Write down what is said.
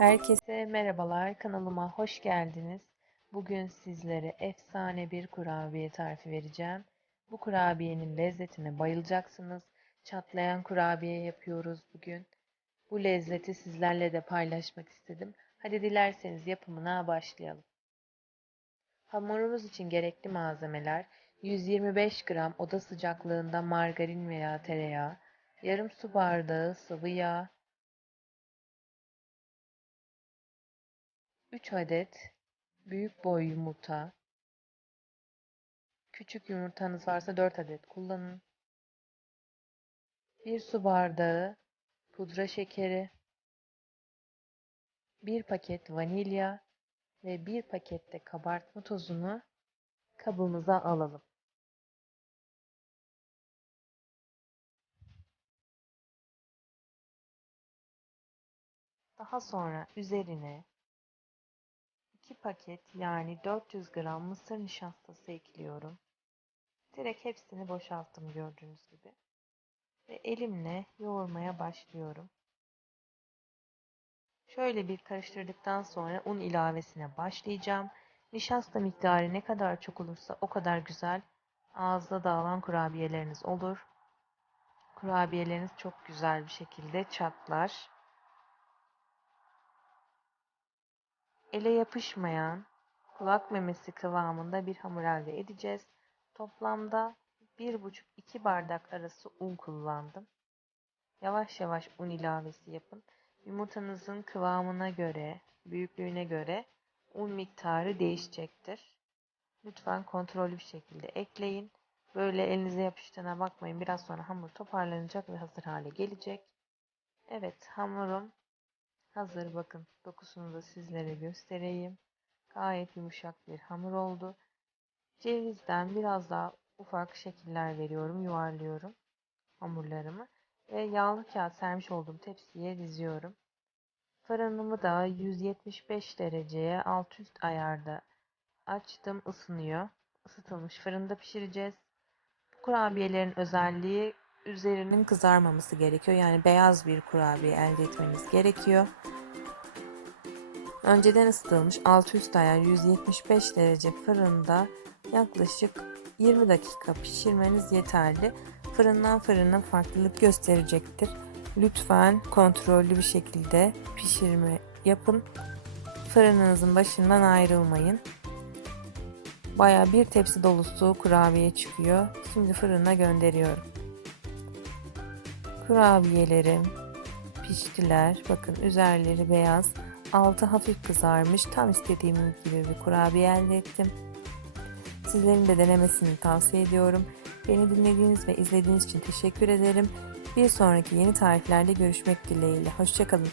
Herkese merhabalar, kanalıma hoş geldiniz. Bugün sizlere efsane bir kurabiye tarifi vereceğim. Bu kurabiyenin lezzetine bayılacaksınız. Çatlayan kurabiye yapıyoruz bugün. Bu lezzeti sizlerle de paylaşmak istedim. Hadi dilerseniz yapımına başlayalım. Hamurumuz için gerekli malzemeler 125 gram oda sıcaklığında margarin veya tereyağı, yarım su bardağı sıvı yağ, 3 adet büyük boy yumurta. Küçük yumurtanız varsa 4 adet kullanın. 1 su bardağı pudra şekeri. 1 paket vanilya ve 1 paket de kabartma tozunu kabımıza alalım. Daha sonra üzerine 2 paket yani 400 gram mısır nişastası ekliyorum. Direkt hepsini boşalttım gördüğünüz gibi. Ve elimle yoğurmaya başlıyorum. Şöyle bir karıştırdıktan sonra un ilavesine başlayacağım. Nişasta miktarı ne kadar çok olursa o kadar güzel ağızda dağılan kurabiyeleriniz olur. Kurabiyeleriniz çok güzel bir şekilde çatlar. Ele yapışmayan kulak memesi kıvamında bir hamur elde edeceğiz. Toplamda 1,5-2 bardak arası un kullandım. Yavaş yavaş un ilavesi yapın. Yumurtanızın kıvamına göre, büyüklüğüne göre un miktarı değişecektir. Lütfen kontrollü bir şekilde ekleyin. Böyle elinize yapıştığına bakmayın. Biraz sonra hamur toparlanacak ve hazır hale gelecek. Evet hamurum Hazır bakın dokusunu da sizlere göstereyim. Gayet yumuşak bir hamur oldu. Cevizden biraz daha ufak şekiller veriyorum, yuvarlıyorum hamurlarımı ve yağlı kağıt sermiş olduğum tepsiye diziyorum. Fırınımı da 175 dereceye alt üst ayarda açtım, ısınıyor. Isıtılmış fırında pişireceğiz. Kurabiyelerin özelliği üzerinin kızarmaması gerekiyor. Yani beyaz bir kurabiye elde etmeniz gerekiyor. Önceden ısıtılmış alt üst ayar 175 derece fırında yaklaşık 20 dakika pişirmeniz yeterli. Fırından fırına farklılık gösterecektir. Lütfen kontrollü bir şekilde pişirme yapın. Fırınınızın başından ayrılmayın. Baya bir tepsi dolusu kurabiye çıkıyor. Şimdi fırına gönderiyorum. Kurabiyelerim piştiler. Bakın üzerleri beyaz. Altı hafif kızarmış. Tam istediğim gibi bir kurabiye elde ettim. Sizlerin de denemesini tavsiye ediyorum. Beni dinlediğiniz ve izlediğiniz için teşekkür ederim. Bir sonraki yeni tariflerde görüşmek dileğiyle. Hoşçakalın.